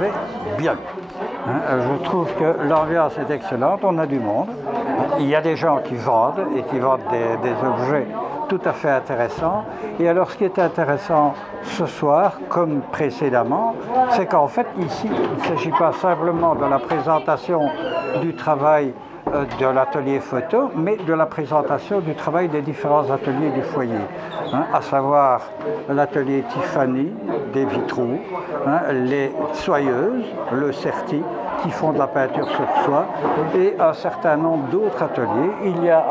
vais bien. Je trouve que l'ambiance est excellente, on a du monde. Il y a des gens qui vendent et qui vendent des objets tout à fait intéressants. Et alors ce qui est intéressant ce soir, comme précédemment, c'est qu'en fait ici, il ne s'agit pas simplement de la présentation du travail de l'atelier photo, mais de la présentation du travail des différents ateliers du foyer, à savoir l'atelier Tiffany, des vitraux, les soyeuses, le Certi, qui font de la peinture sur soie, et un certain nombre d'autres ateliers. Il y a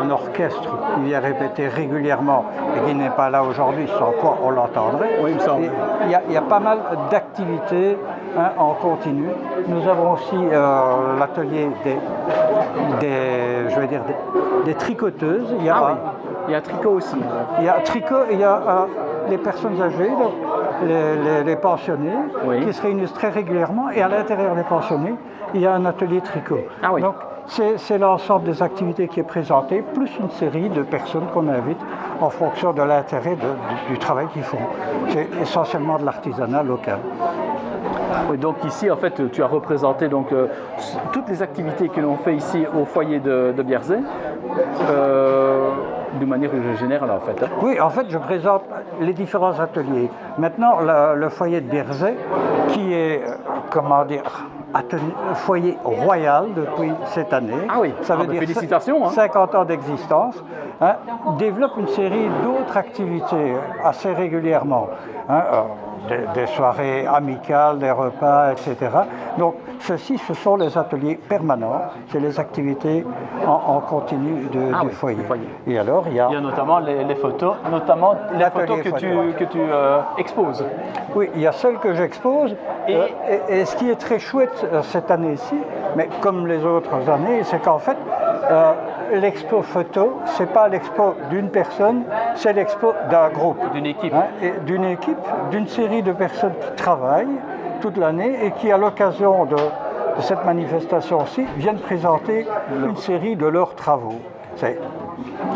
un orchestre qui vient répéter régulièrement et qui n'est pas là aujourd'hui, sans quoi on l'entendrait. Oui, il me semble. Il y a pas mal d'activités en continu. Nous avons aussi l'atelier des tricoteuses. Il y a tricot aussi. Il y a tricot, il y a les personnes âgées, donc les pensionnés, qui se réunissent très régulièrement, et à l'intérieur des pensionnés, il y a un atelier tricot. Donc c'est l'ensemble des activités qui est présenté, plus une série de personnes qu'on invite en fonction de l'intérêt du travail qu'ils font. C'est essentiellement de l'artisanat local. Oui, donc ici, en fait, tu as représenté donc, toutes les activités que l'on fait ici au foyer de Bierzet, d'une manière générale, en fait. Oui, en fait, je présente les différents ateliers. Maintenant, le foyer de Bierzet, qui est, foyer royal depuis cette année. Ah oui, ça veut dire félicitations. 50 ans d'existence, développe une série d'autres activités assez régulièrement. Des soirées amicales, des repas, etc. Donc, ceci, ce sont les ateliers permanents, c'est les activités en continu du foyer. Et alors, il y a notamment les photos, notamment les photos que tu exposes. Oui, il y a celles que j'expose. Et ce qui est très chouette cette année-ci, mais comme les autres années, c'est qu'en fait, l'expo photo, c'est pas l'expo d'une personne, c'est l'expo d'un groupe. D'une équipe. D'une équipe, d'une série de personnes qui travaillent toute l'année et qui, à l'occasion de cette manifestation-ci, viennent présenter une série de leurs travaux.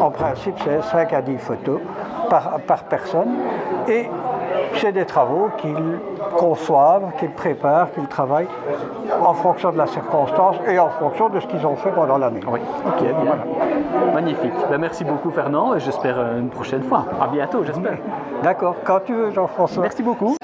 En principe, c'est 5 à 10 photos par personne. Et c'est des travaux qu'ils conçoivent, qu'ils préparent, qu'ils travaillent en fonction de la circonstance et en fonction de ce qu'ils ont fait pendant l'année. Oui, ok, bien. Voilà. Magnifique. Merci beaucoup Fernand et j'espère une prochaine fois. À bientôt, j'espère. D'accord, quand tu veux Jean-François. Merci beaucoup.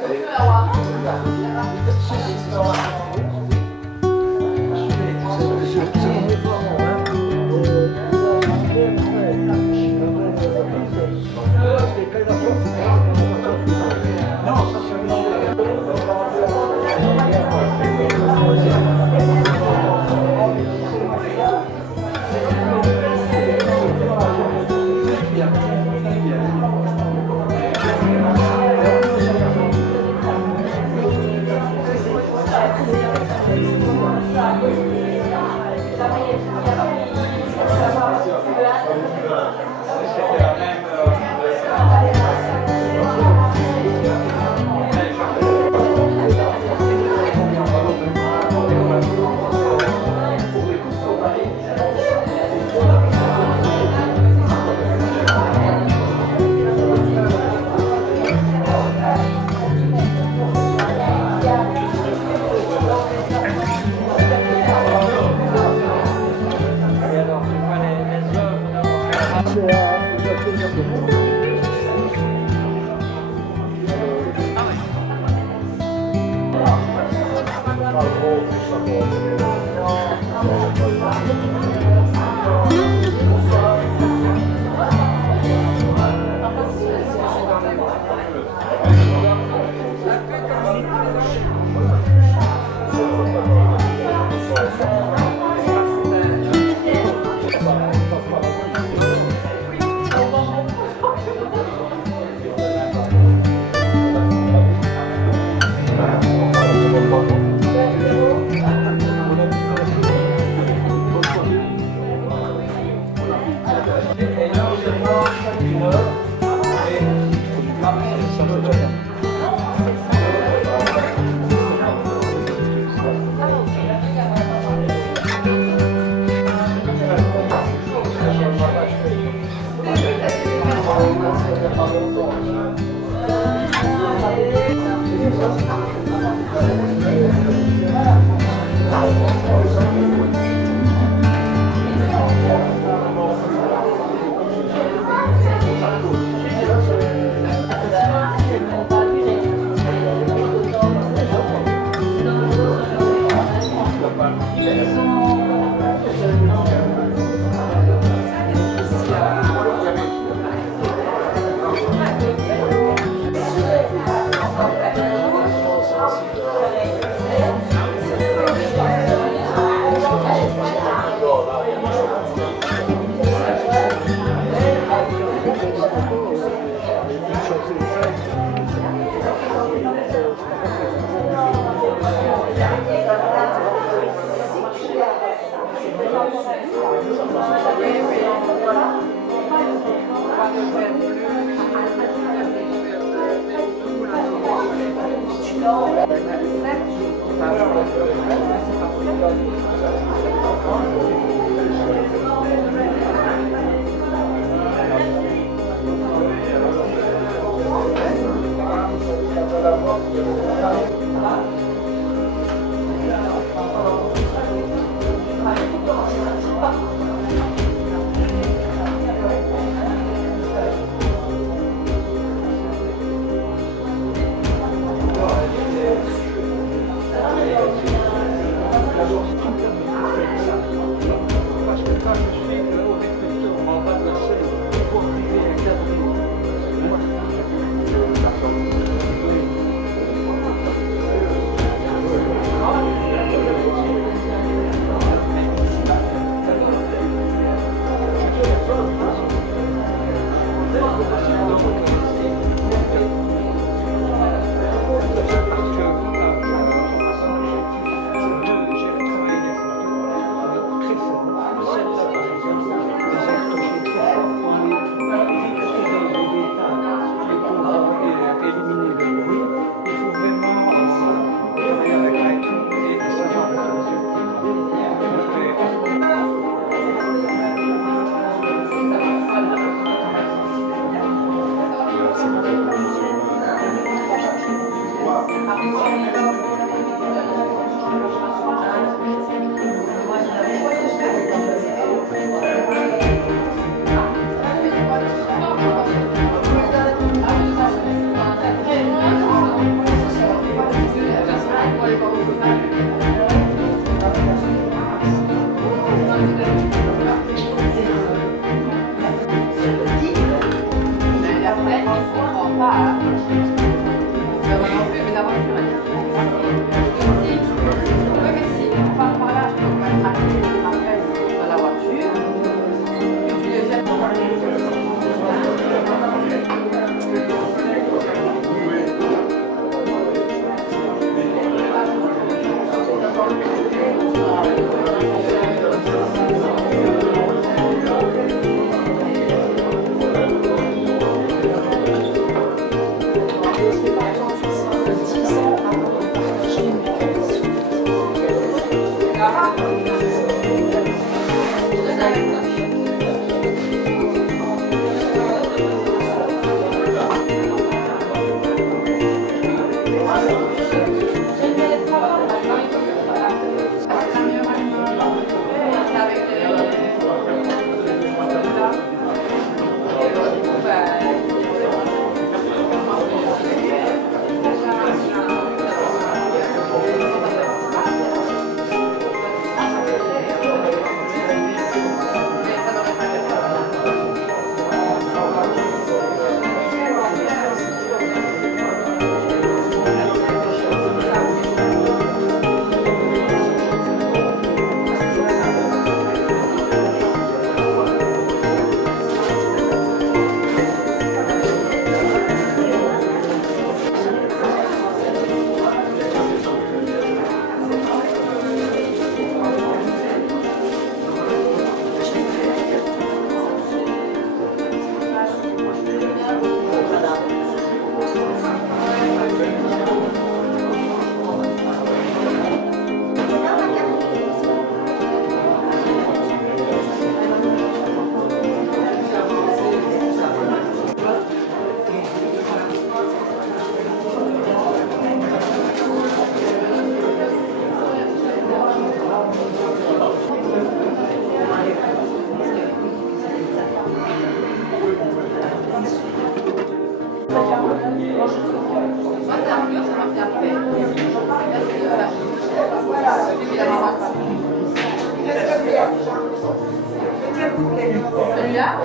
Celui-là